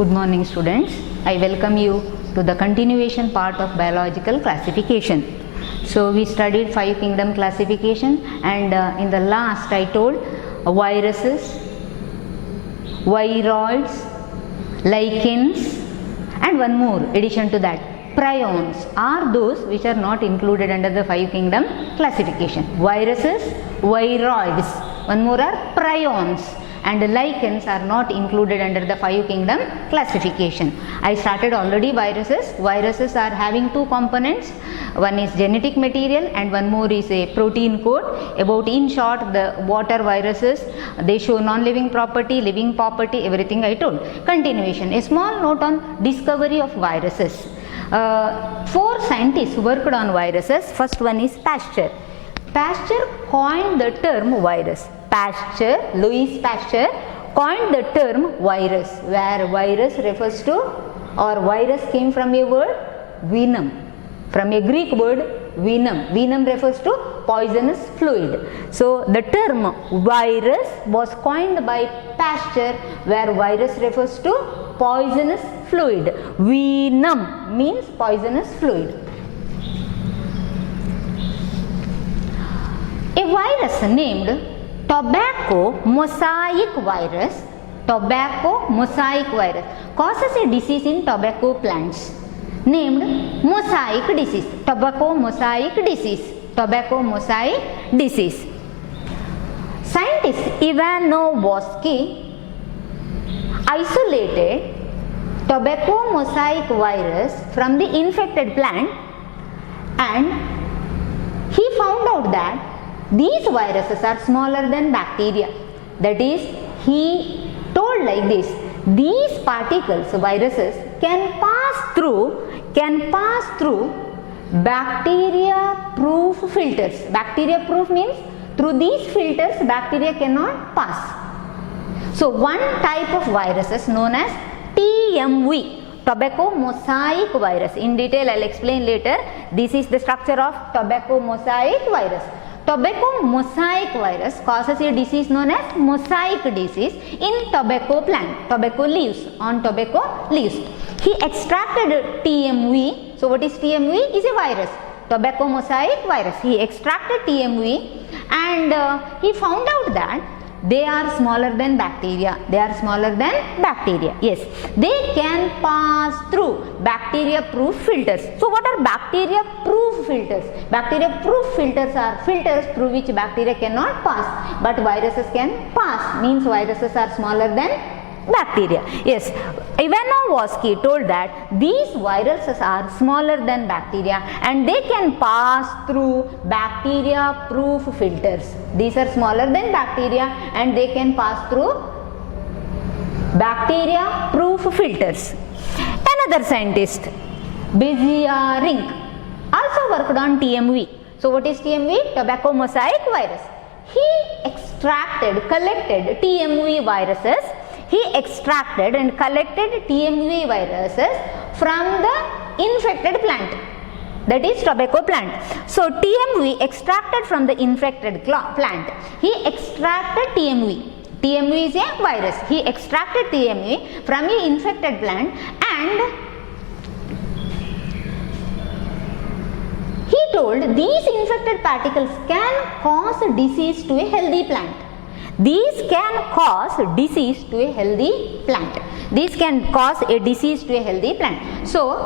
Good morning students. I welcome you to the continuation part of biological classification. So we studied 5 kingdom classification, and in the last I told viruses, viroids, lichens, and one more addition to that, prions are those which are not included under the 5 kingdom classification. Viruses, viroids, one more are prions, and lichens are not included under the 5 kingdom classification. I started already viruses. Viruses are having two components. One is genetic material and one more is a protein code. About in short, the water viruses, they show non-living property, living property, everything I told. Continuation, a small note on discovery of viruses. 4 scientists worked on viruses. First one is Pasteur. Pasteur coined the term virus. Pasteur, Louis Pasteur coined the term virus, where virus refers to, or virus came from a word venom, from a Greek word venom. Venom refers to poisonous fluid. So the term virus was coined by Pasteur, where virus refers to poisonous fluid. Venom means poisonous fluid. A virus named tobacco mosaic virus causes a disease in tobacco plants named mosaic disease. Tobacco mosaic disease. Scientist Ivanovsky isolated tobacco mosaic virus from the infected plant, and he found out that these viruses are smaller than bacteria. That is, he told like this: these particles, viruses, can pass through bacteria-proof filters. Bacteria-proof means through these filters bacteria cannot pass. So one type of viruses known as TMV, tobacco mosaic virus. In detail I will explain later. This is the structure of tobacco mosaic virus. Tobacco mosaic virus causes a disease known as mosaic disease in tobacco plant, tobacco leaves, on tobacco leaves. He extracted TMV. So what is TMV? Is a virus, tobacco mosaic virus. He extracted TMV, and he found out that they are smaller than bacteria. Yes, they can pass through bacteria-proof filters. So what are bacteria-proof filters? Bacteria-proof filters are filters through which bacteria cannot pass, but viruses can pass. Means viruses are smaller than bacteria. Yes, Ivanovsky told that these viruses are smaller than bacteria and they can pass through bacteria-proof filters. These are smaller than bacteria and they can pass through bacteria-proof filters. Another scientist, Bezier-Rink, also worked on TMV. So what is TMV? Tobacco mosaic virus. He collected TMV viruses. He extracted and collected TMV viruses from the infected plant, that is tobacco plant. So TMV extracted from the infected plant. He extracted TMV. TMV is a virus. He extracted TMV from the infected plant, and he told these infected particles can cause disease to a healthy plant. These can cause disease to a healthy plant. So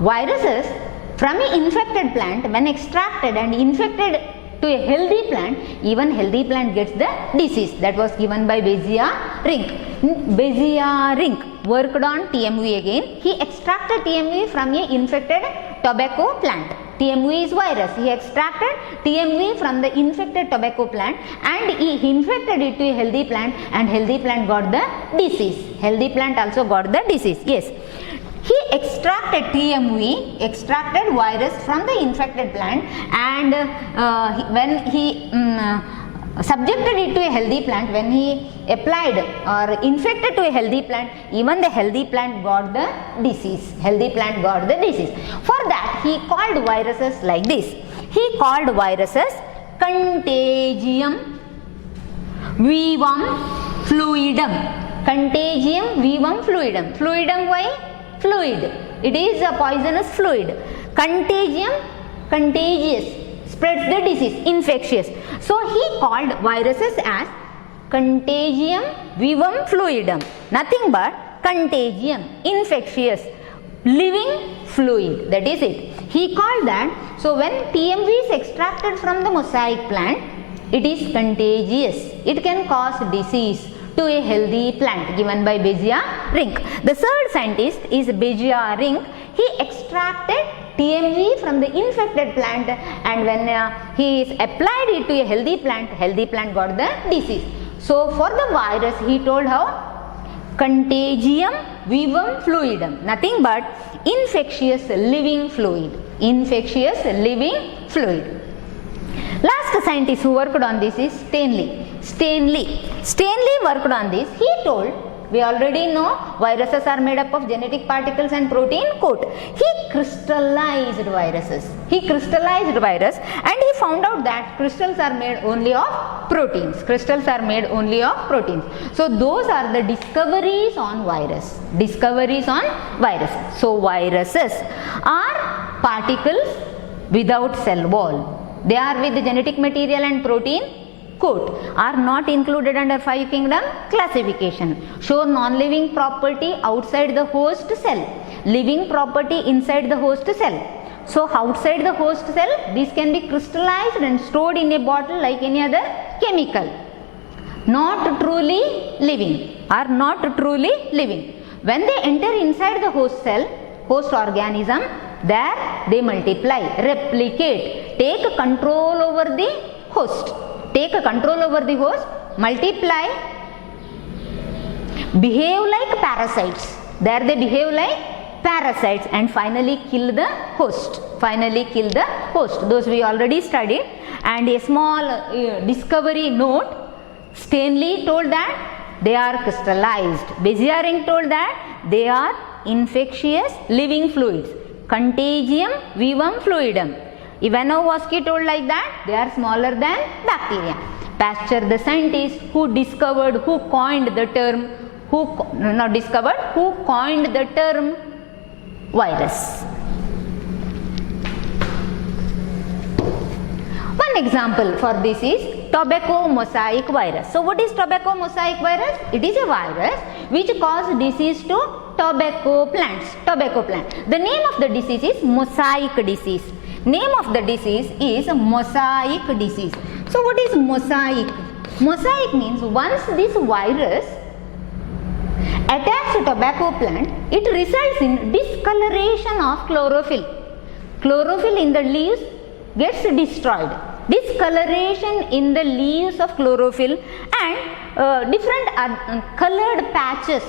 viruses from an infected plant, when extracted and infected to a healthy plant, even healthy plant gets the disease. That was given by Bezier-Rink. Bezier-Rink worked on TMV again. He extracted TMV from a infected tobacco plant. TMV is virus. He extracted TMV from the infected tobacco plant and he infected it to a healthy plant, and healthy plant got the disease. Healthy plant also got the disease. Yes. He extracted TMV, extracted virus from the infected plant, and when he subjected it to a healthy plant, when he applied or infected to a healthy plant, even the healthy plant got the disease. For that he called viruses like this. He called viruses Contagium vivum fluidum. Contagium vivum fluidum. Fluidum why? Fluid. It is a poisonous fluid. Contagium, contagious, spreads the disease, infectious. So he called viruses as contagium vivum fluidum. Nothing but contagium, infectious, living fluid. That is it. He called that. So when TMV is extracted from the mosaic plant, it is contagious. It can cause disease to a healthy plant, given by Begia Rink. The third scientist is Begia Rink. He extracted TMV from the infected plant, and when he applied it to a healthy plant got the disease. So for the virus he told how? Contagium vivum fluidum, nothing but infectious living fluid. Infectious living fluid. Last scientist who worked on this is Stanley. Stanley worked on this. He told, we already know viruses are made up of genetic particles and protein coat. He crystallized viruses. He crystallized virus and he found out that crystals are made only of proteins. Crystals are made only of proteins. So those are the discoveries on virus. Discoveries on viruses. So viruses are particles without cell wall. They are with the genetic material and protein coat, are not included under 5 kingdom classification, show non-living property outside the host cell, living property inside the host cell. So outside the host cell, this can be crystallized and stored in a bottle like any other chemical. Not truly living, are not truly living. When they enter inside the host cell, host organism, there they multiply, replicate, take control over the host. Take a control over the host, multiply, behave like parasites. There they behave like parasites and finally kill the host. Finally kill the host. Those we already studied. And a small discovery note, Stanley told that they are crystallized. Begia Rink told that they are infectious living fluids. Contagium vivum fluidum. Ivanovsky told like that they are smaller than bacteria. Pasteur, the scientist who discovered, who coined the term, who coined the term virus. One example for this is tobacco mosaic virus. So what is tobacco mosaic virus? It is a virus which causes disease to tobacco plants. Tobacco plant. The name of the disease is mosaic disease. Name of the disease is mosaic disease. So what is mosaic? Mosaic means once this virus attacks to tobacco plant, it results in discoloration of chlorophyll. Chlorophyll in the leaves gets destroyed. Discoloration in the leaves of chlorophyll and different colored patches.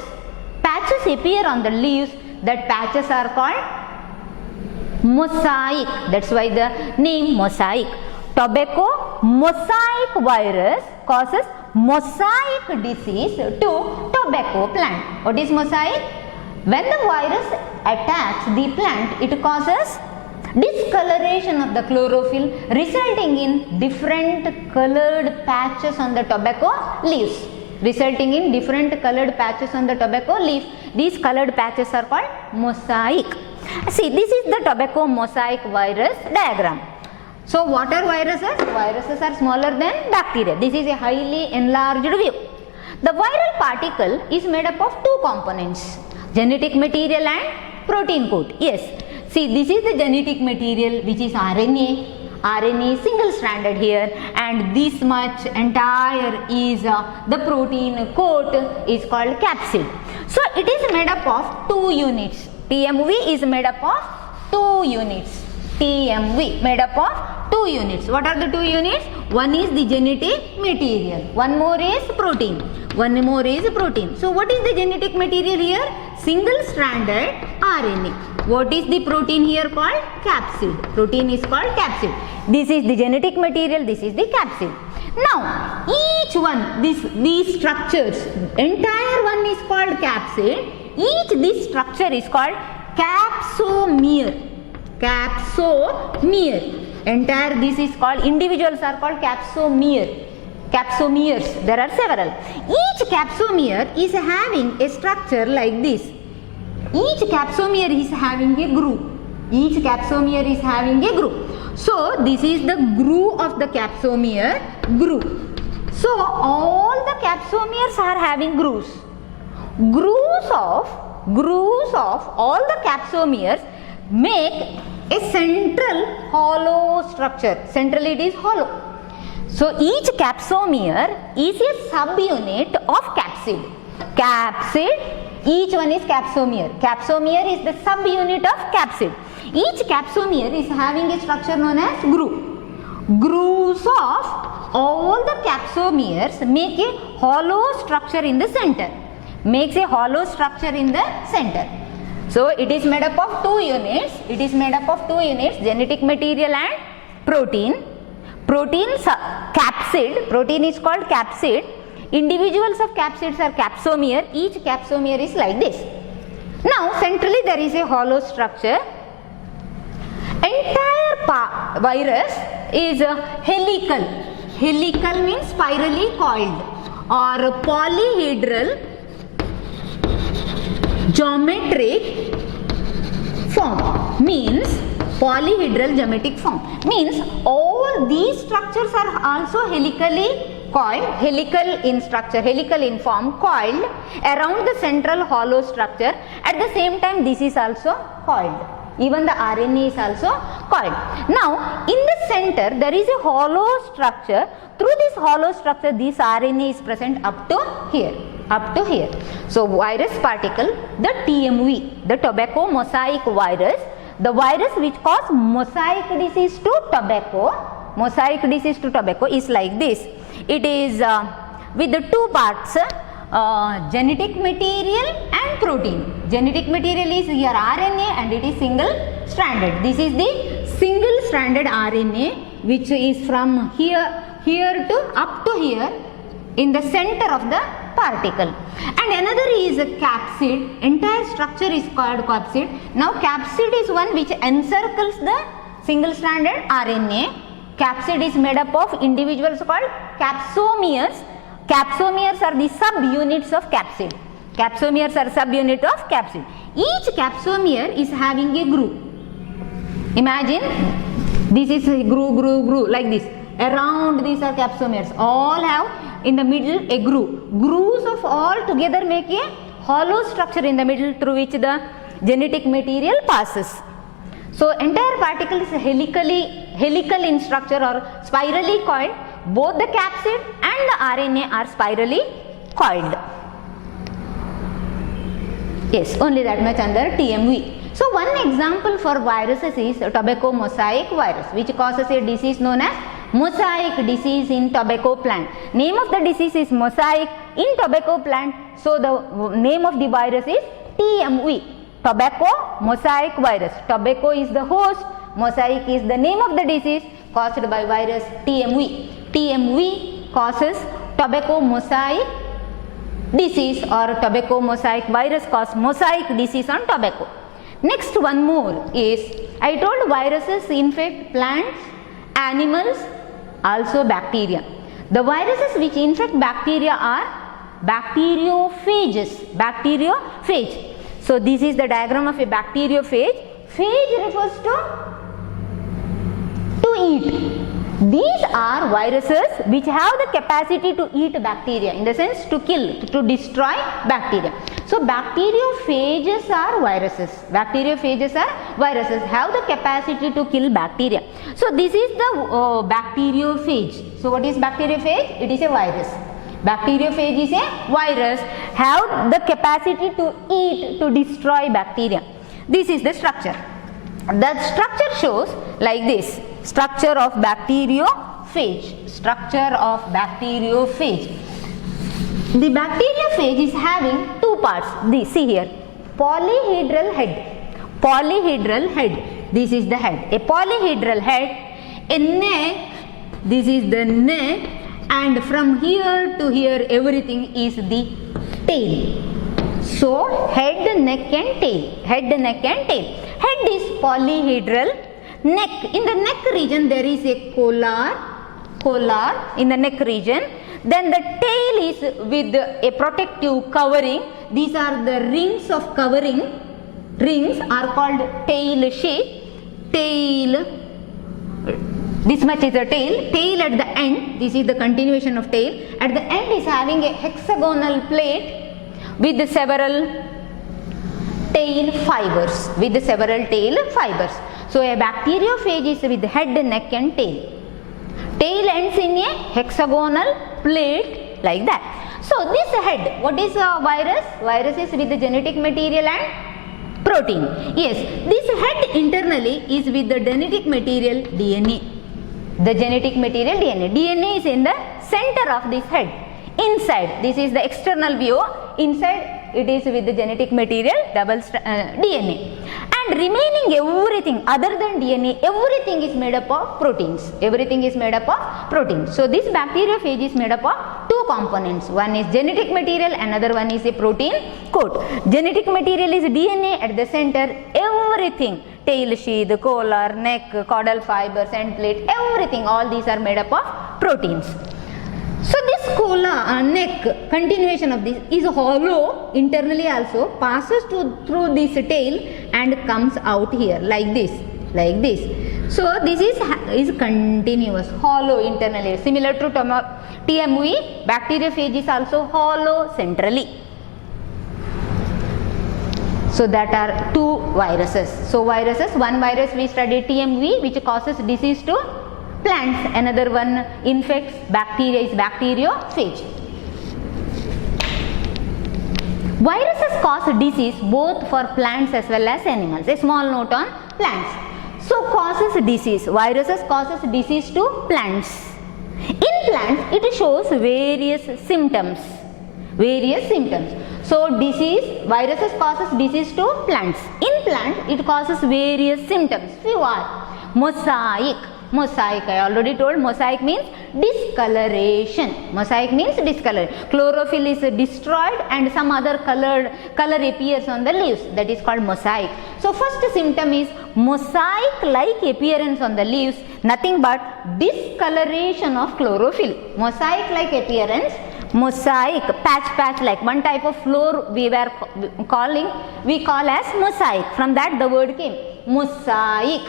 Patches appear on the leaves. That patches are called mosaic. That's why the name mosaic. Tobacco mosaic virus causes mosaic disease to tobacco plant. What is mosaic? When the virus attacks the plant, it causes discoloration of the chlorophyll, resulting in different colored patches on the tobacco leaves. Resulting in different colored patches on the tobacco leaf. These colored patches are called mosaic. See, this is the tobacco mosaic virus diagram. So what are viruses? Viruses are smaller than bacteria. This is a highly enlarged view. The viral particle is made up of two components, genetic material and protein coat. Yes, see, this is the genetic material, which is RNA. RNA is single stranded here, and this much entire is the protein coat is called capsid. So it is made up of two units. TMV is made up of two units. TMV made up of two units. What are the two units? One is the genetic material, one more is protein, one more is protein. So what is the genetic material here? Single stranded RNA. What is the protein here called? Capsid. Protein is called capsid. This is the genetic material, this is the capsid. Now each one, these structures, entire one is called capsid. Each this structure is called capsomere. Capsomere. Entire this is called, individuals are called capsomere. Capsomeres, there are several. Each capsomere is having a structure like this. Each capsomere is having a groove. Each capsomere is having a groove. So this is the groove of the capsomere groove. So all the capsomeres are having grooves. Grooves of all the capsomeres make a central hollow structure. Centrally it is hollow. So each capsomere is a subunit of capsid. Capsid, each one is capsomere. Capsomere is the subunit of capsid. Each capsomere is having a structure known as groove. Grooves of all the capsomeres make a hollow structure in the center. Makes a hollow structure in the center. So it is made up of two units. It is made up of two units, genetic material and protein. Protein capsid, protein is called capsid. Individuals of capsids are capsomere. Each capsomere is like this. Now centrally there is a hollow structure. Entire virus is helical. Helical means spirally coiled or polyhedral geometric form, means polyhedral geometric form, means all these structures are also helically coiled, helical in structure, helical in form, coiled around the central hollow structure. At the same time this is also coiled. Even the RNA is also coiled. Now in the center there is a hollow structure. Through this hollow structure this RNA is present up to here. Up to here. So virus particle, the TMV, the tobacco mosaic virus, the virus which cause mosaic disease to tobacco, mosaic disease to tobacco is like this. It is with the two parts, genetic material and protein. Genetic material is here RNA and it is single stranded. This is the single stranded RNA which is from here to up to here in the center of the particle. And another is a capsid. Entire structure is called capsid. Now capsid is one which encircles the single stranded RNA. Capsid is made up of individuals called capsomeres. Capsomeres are the subunits of capsid. Capsomeres are subunit of capsid. Each capsomere is having a groove. Imagine this is a groove like this. Around these are capsomeres. All have in the middle a groove. Grooves of all together make a hollow structure in the middle through which the genetic material passes. So entire particle is helical in structure or spirally coiled. Both the capsid and the RNA are spirally coiled. Yes, only that much under TMV. So one example for viruses is tobacco mosaic virus, which causes a disease known as mosaic disease in tobacco plant. Name of the disease is mosaic in tobacco plant. So the name of the virus is TMV, tobacco mosaic virus. Tobacco is the host, mosaic is the name of the disease caused by virus TMV. TMV causes tobacco mosaic disease, or tobacco mosaic virus cause mosaic disease on tobacco. Next one more is, I told viruses infect plants, animals, also bacteria. The viruses which infect bacteria are bacteriophages. Bacteriophage. So this is the diagram of a bacteriophage. Phage refers to eat. These are viruses which have the capacity to eat bacteria, in the sense to kill, to destroy bacteria. So bacteriophages are viruses. Bacteriophages are viruses, have the capacity to kill bacteria. So this is the bacteriophage. So what is bacteriophage? It is a virus. Bacteriophage is a virus, have the capacity to eat, to destroy bacteria. This is the structure. The structure shows like this. Structure of bacteriophage. Structure of bacteriophage. The bacteriophage is having two parts. See here. Polyhedral head. Polyhedral head. This is the head. A polyhedral head. A neck. This is the neck. And from here to here everything is the tail. So head, neck and tail. Head, neck and tail. Head is polyhedral. Neck, in the neck region there is a collar in the neck region, Then the tail is with a protective covering. These are the rings of covering. Rings are called tail sheath. Tail, this much is the tail. Tail at the end, this is the continuation of tail. At the end is having a hexagonal plate with several tail fibers. So a bacteriophage is with head, neck and tail. Tail ends in a hexagonal plate like that. So this head, what is a virus? Virus is with the genetic material and protein. Yes, this head internally is with the genetic material DNA. The genetic material DNA. DNA is in the center of this head. Inside, this is the external view. Inside it is with the genetic material DNA. And remaining everything other than DNA, everything is made up of proteins. So this bacteriophage is made up of two components. One is genetic material, another one is a protein coat. Genetic material is DNA at the center. Everything, tail sheath, collar, neck, caudal fibers, end plate, everything, all these are made up of proteins. So this collar, neck, continuation of this is hollow internally also, passes through this tail and comes out here like this. So this is continuous, hollow internally, similar to TMV. Bacteriophage is also hollow centrally. So that are two viruses. So viruses, one virus we studied TMV, which causes disease to plants, another one infects bacteria, is bacteriophage. Viruses cause disease both for plants as well as animals. A small note on plants. So causes disease, viruses causes disease to plants. In plants it shows various symptoms. So disease, viruses causes disease to plants. In plants it causes various symptoms. Few are mosaic. I already told, mosaic means discoloration. Chlorophyll is destroyed and some other color appears on the leaves. That is called mosaic. So first symptom is mosaic-like appearance on the leaves, nothing but discoloration of chlorophyll. Mosaic-like appearance, mosaic, patch like one type of floor we call as mosaic. From that the word came, mosaic,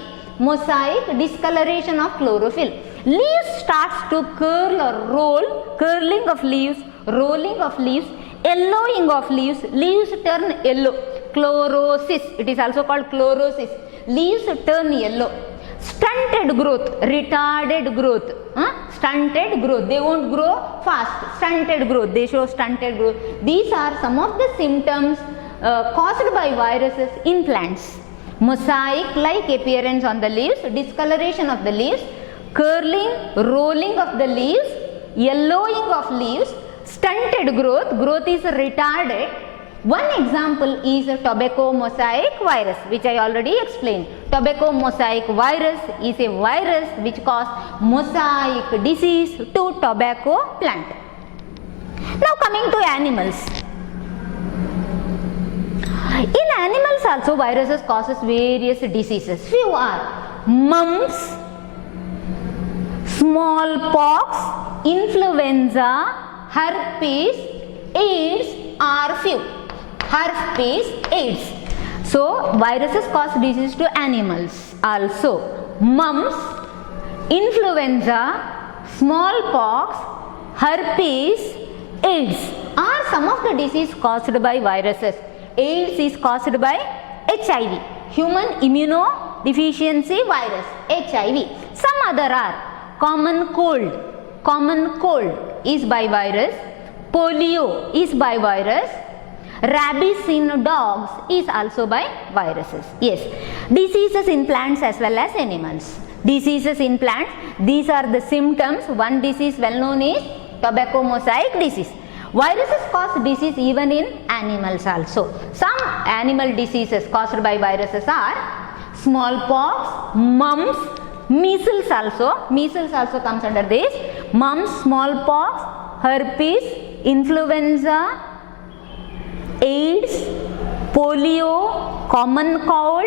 discoloration of chlorophyll. Leaves starts to curl or roll, curling of leaves, rolling of leaves, yellowing of leaves, leaves turn yellow, chlorosis, it is also called chlorosis, leaves turn yellow. Stunted growth, retarded growth, stunted growth, they won't grow fast, stunted growth, they show stunted growth. These are some of the symptoms caused by viruses in plants. Mosaic-like appearance on the leaves, discoloration of the leaves, curling, rolling of the leaves, yellowing of leaves, stunted growth, growth is retarded. One example is a tobacco mosaic virus, which I already explained. Tobacco mosaic virus is a virus which causes mosaic disease to tobacco plant. Now coming to animals. In animals also viruses causes various diseases. Few are mumps, smallpox, influenza, herpes, AIDS are few. Herpes, AIDS. So viruses cause disease to animals also. Mumps, influenza, smallpox, herpes, AIDS are some of the disease caused by viruses. AIDS is caused by HIV, human immunodeficiency virus, HIV. Some other are common cold is by virus, polio is by virus, rabies in dogs is also by viruses. Yes, diseases in plants as well as animals. Diseases in plants, these are the symptoms. One disease well known is tobacco mosaic disease. Viruses cause disease even in animals also. Some animal diseases caused by viruses are smallpox, mumps, measles also comes under this. Mumps, smallpox, herpes, influenza, AIDS, polio, common cold,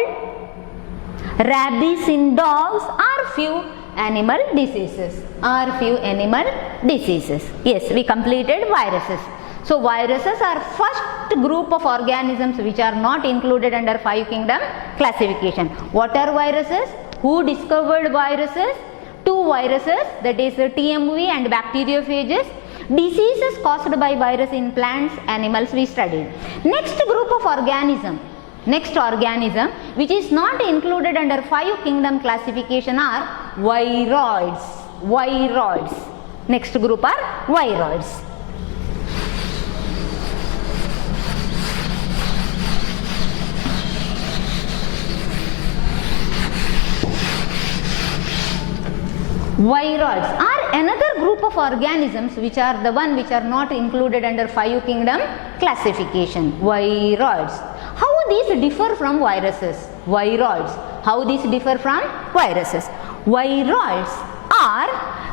rabies in dogs are few animal diseases. Are few animal diseases. Yes, we completed viruses. So viruses are first group of organisms which are not included under 5 kingdom classification. What are viruses? Who discovered viruses? 2 viruses, that is TMV and bacteriophages. Diseases caused by virus in plants, animals we studied. Next group of organism which is not included under 5 kingdom classification are viroids. Viroids. Next group are viroids. Viroids are another group of organisms which are the one which are not included under 5 kingdom classification. Viroids. How these differ from viruses? Viroids. How these differ from viruses? Viroids are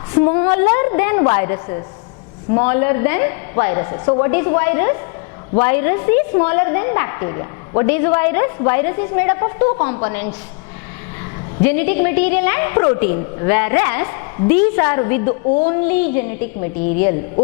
smaller than viruses. Smaller than viruses. So what is virus? Virus is smaller than bacteria. What is virus? Virus is made up of 2 components, genetic material and protein, whereas these are with only genetic material,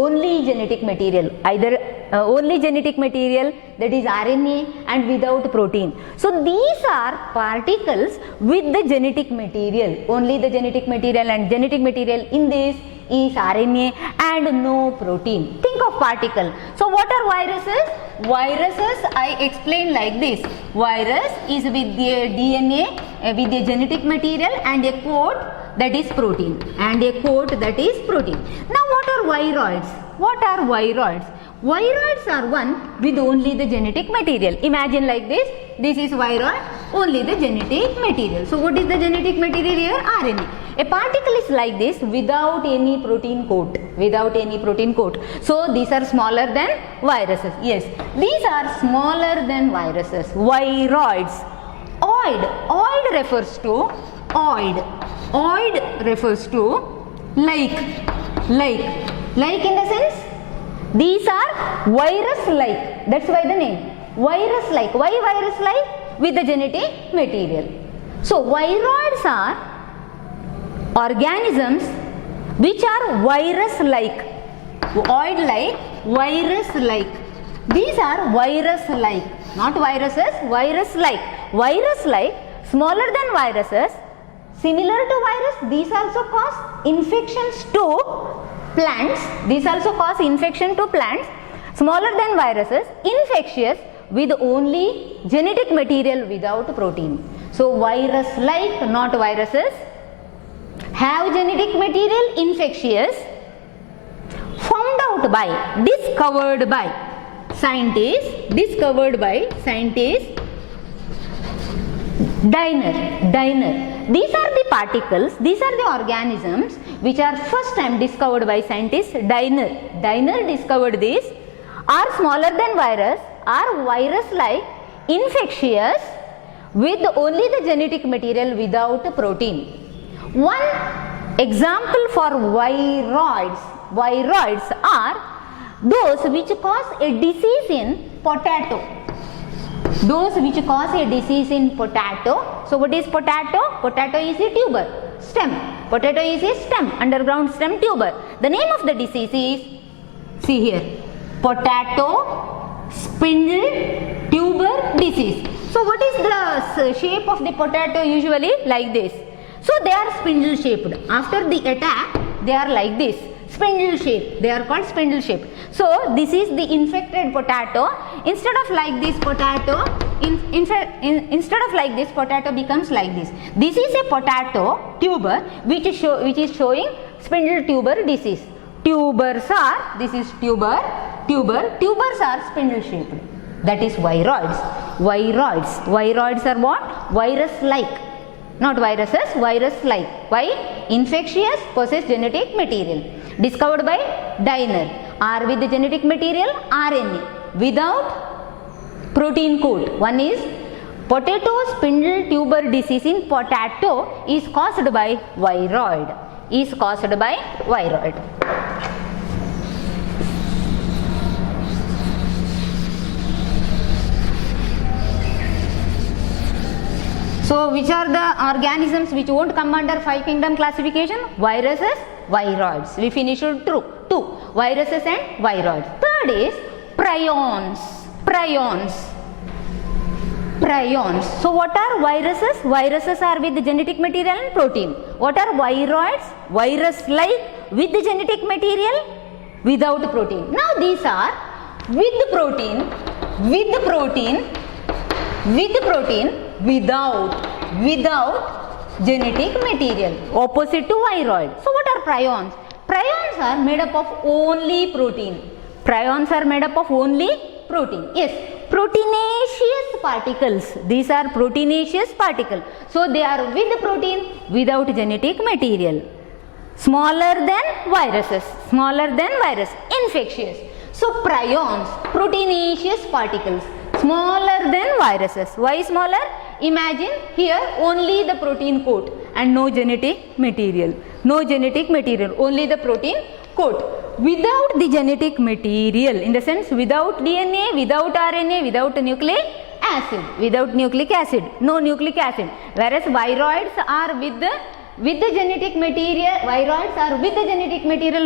either only genetic material, that is RNA, and without protein. So these are particles with the genetic material, only the genetic material, and genetic material in this is RNA and no protein. Think of particle. So what are viruses? Viruses I explained like this. Virus is with the DNA, with the genetic material and a coat, that is protein, and a coat, that is protein. Now what are viroids? What are viroids? Viroids are one with only the genetic material. Imagine like this. This is viroid, only the genetic material. So what is the genetic material here? RNA. A particle is like this without any protein coat. Without any protein coat. So these are smaller than viruses. Yes, these are smaller than viruses. Viroids. Oid. Oid refers to like in the sense these are virus like. That's why the name virus like. Why virus like? With the genetic material. So viroids are organisms which are virus like. Oid like, virus like. These are virus like, not viruses, virus like. Virus like, smaller than viruses, similar to virus. These also cause infections to plants. These also cause infection to plants. Smaller than viruses, infectious with only genetic material without protein. So virus like, not viruses. Have genetic material, infectious. Found out by, discovered by scientists, Diner. These are the particles, these are the organisms which are first time discovered by scientists. Diner discovered these, are smaller than virus, are virus like, infectious with only the genetic material without protein. One example for viroids are those which cause a disease in potato. So what is potato? Potato is a tuber, stem. Potato is a stem, underground stem tuber. The name of the disease is, see here, potato spindle tuber disease. So what is the shape of the potato? Usually like this. So they are spindle shaped. After the attack, they are like this, spindle shape. They are called spindle shape. So this is the infected potato. Instead of like this potato, instead of like this, potato becomes like this. This is a potato tuber which is showing spindle tuber disease. Tubers are, this is tubers are spindle shaped. That is viroids. Viroids are what? Virus like. Not viruses, virus like. Why? Infectious, possess genetic material. Discovered by Diner. Are with the genetic material RNA without protein coat. One is potato spindle tuber disease in potato is caused by viroid. So which are the organisms which won't come under 5 kingdom classification? Viruses, viroids. We finished two. Viruses and viroids. Third is prions. So what are viruses? Viruses are with the genetic material and protein. What are viroids? Virus-like with the genetic material, without protein. Now these are with the protein, without genetic material, opposite to viroid. So what are prions? Prions are made up of only protein. Yes, proteinaceous particles. These are proteinaceous particles. So they are with the protein, without genetic material. Smaller than viruses, infectious. So prions, proteinaceous particles, smaller than viruses. Why smaller? Imagine here only the protein coat and no genetic material, only the protein coat. Without the genetic material, in the sense without DNA, without RNA, without nucleic acid, no nucleic acid. Whereas viroids are with the genetic material,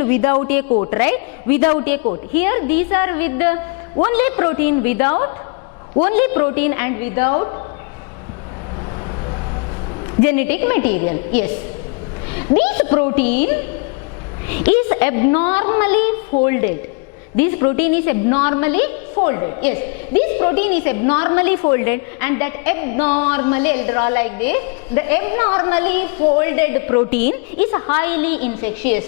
without a coat, right? Without a coat. Here these are with the only protein and without genetic material. Yes. This protein is abnormally folded. Yes, this protein is abnormally folded, and that abnormally, I'll draw like this, the abnormally folded protein is highly infectious.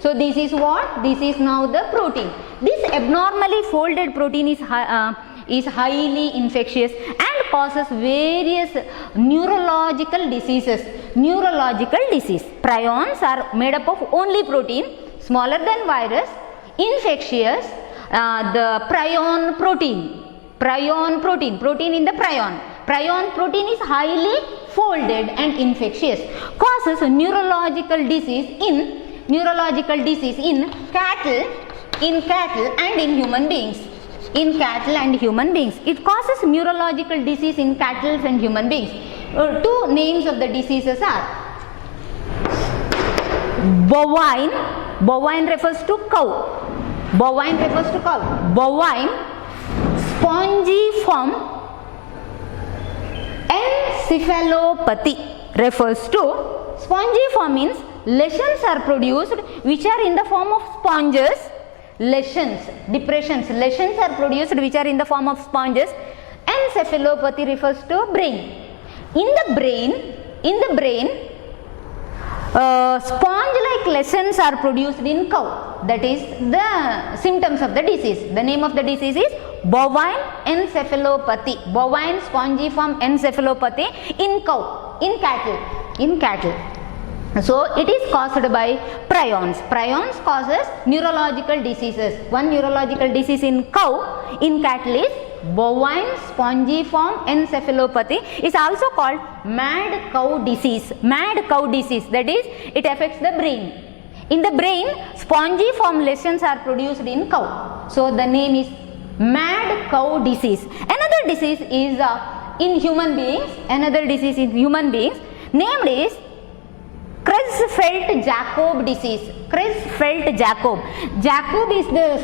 So this is what? This is now the protein. This abnormally folded protein is highly infectious and causes various neurological diseases. Prions are made up of only protein, smaller than virus, infectious. The prion protein in the prion protein is highly folded and infectious, causes neurological disease in cattle and in human beings. It causes neurological disease in cattle and human beings. Two names of the diseases are bovine refers to cow. Bovine spongiform encephalopathy refers to, spongiform means lesions are produced which are in the form of sponges. Lesions are produced which are in the form of sponges. Encephalopathy refers to brain. In the brain, sponge-like lesions are produced in cow. That is the symptoms of the disease. The name of the disease is bovine encephalopathy. Bovine spongiform encephalopathy in cow, in cattle. So it is caused by prions. Prions causes neurological diseases. One neurological disease in cow, in cattle is bovine spongiform encephalopathy. Is also called mad cow disease. That is, it affects the brain. In the brain, spongiform lesions are produced in cow. So the name is mad cow disease. Another disease is in human beings. Named is Creutzfeldt-Jakob disease. Jakob is the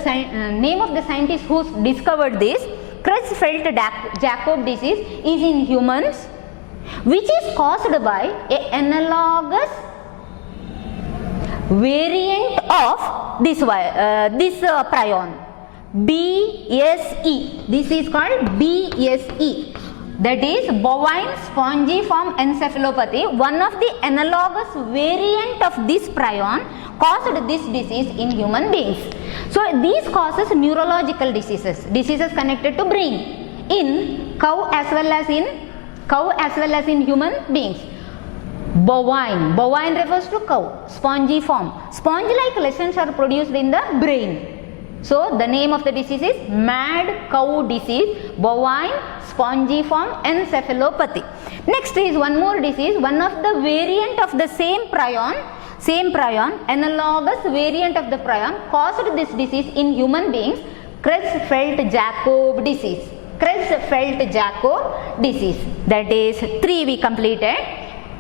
name of the scientist who discovered this. Creutzfeldt-Jakob disease is in humans, which is caused by an analogous variant of this prion, BSE. This is called BSE. That is bovine spongiform encephalopathy. One of the analogous variant of this prion caused this disease in human beings. So these causes neurological diseases connected to brain in cow as well as in human beings. Bovine refers to cow. Spongiform, sponge-like lesions are produced in the brain. So the name of the disease is mad cow disease, bovine spongiform encephalopathy. Next is one more disease, one of the variant of the same prion, analogous variant of the prion caused this disease in human beings, Creutzfeldt-Jakob disease. Creutzfeldt-Jakob disease. That is 3 we completed.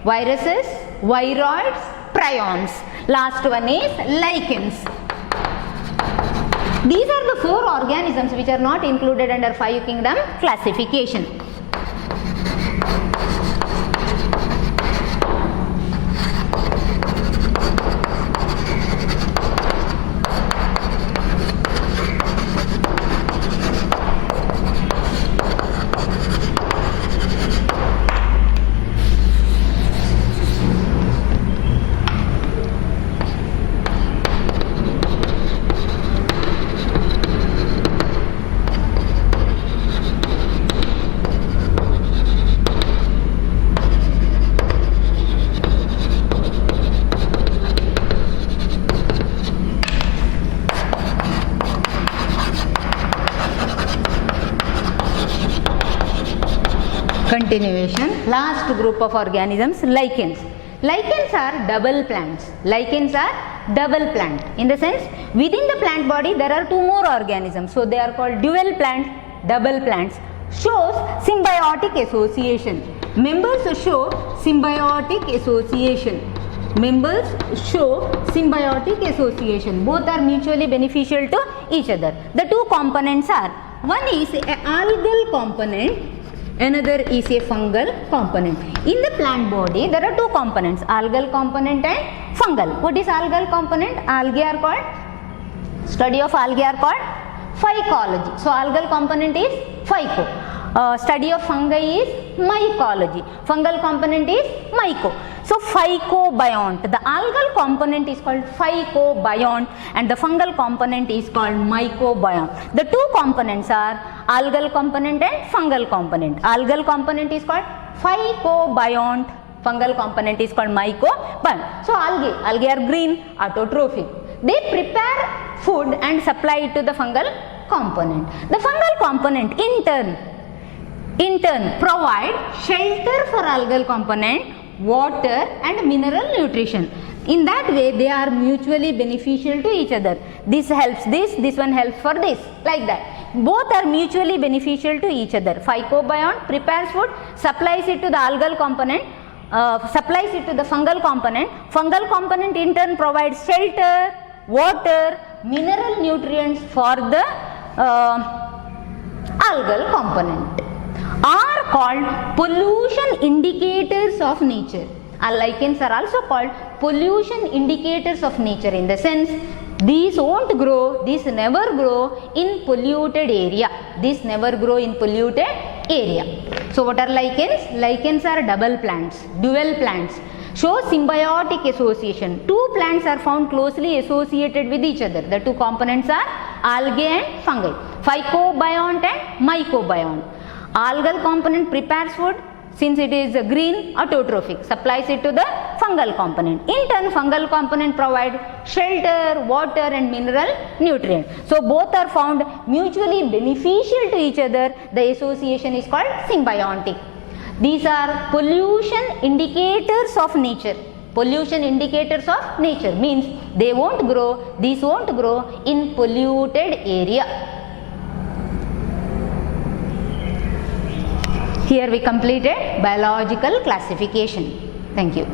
Viruses, viroids, prions. Last one is lichens. These are the 4 organisms which are not included under 5 kingdom classification. Continuation. Last group of organisms, lichens. Lichens are double plants. Lichens are double plant. In the sense, within the plant body there are 2 more organisms. So they are called dual plants, double plants. Shows symbiotic association. Members show symbiotic association. Members show symbiotic association. Both are mutually beneficial to each other. The 2 components are, one is a algal component, another is a fungal component. In the plant body there are 2 components, algal component and fungal. What is algal component? Algae are called, study of algae are called phycology. So algal component is phyco. Study of fungi is mycology. Fungal component is myco. So phycobiont, the algal component is called phycobiont and the fungal component is called mycobiont. The 2 components are algal component and fungal component. Algal component is called phycobiont, fungal component is called mycobiont. So algae are green, autotrophic. They prepare food and supply it to the fungal component. The fungal component in turn provide shelter for algal component, water and mineral nutrition. In that way they are mutually beneficial to each other. This helps this one helps for this, like that. Both are mutually beneficial to each other. Phycobiont prepares food, supplies it to the algal component, supplies it to the fungal component. Fungal component in turn provides shelter, water, mineral nutrients for the algal component. Are called pollution indicators of nature. Lichens are also called pollution indicators of nature, in the sense these won't grow, these never grow in polluted area. These never grow in polluted area. So what are lichens? Lichens are double plants, dual plants. Show symbiotic association. 2 plants are found closely associated with each other. The 2 components are algae and fungi, phycobiont and mycobiont. Algal component prepares food, since it is green, autotrophic, supplies it to the fungal component. In turn, fungal component provide shelter, water and mineral nutrient. So both are found mutually beneficial to each other. The association is called symbiotic. These are pollution indicators of nature. Pollution indicators of nature means they won't grow, these won't grow in polluted area. Here we completed biological classification. Thank you.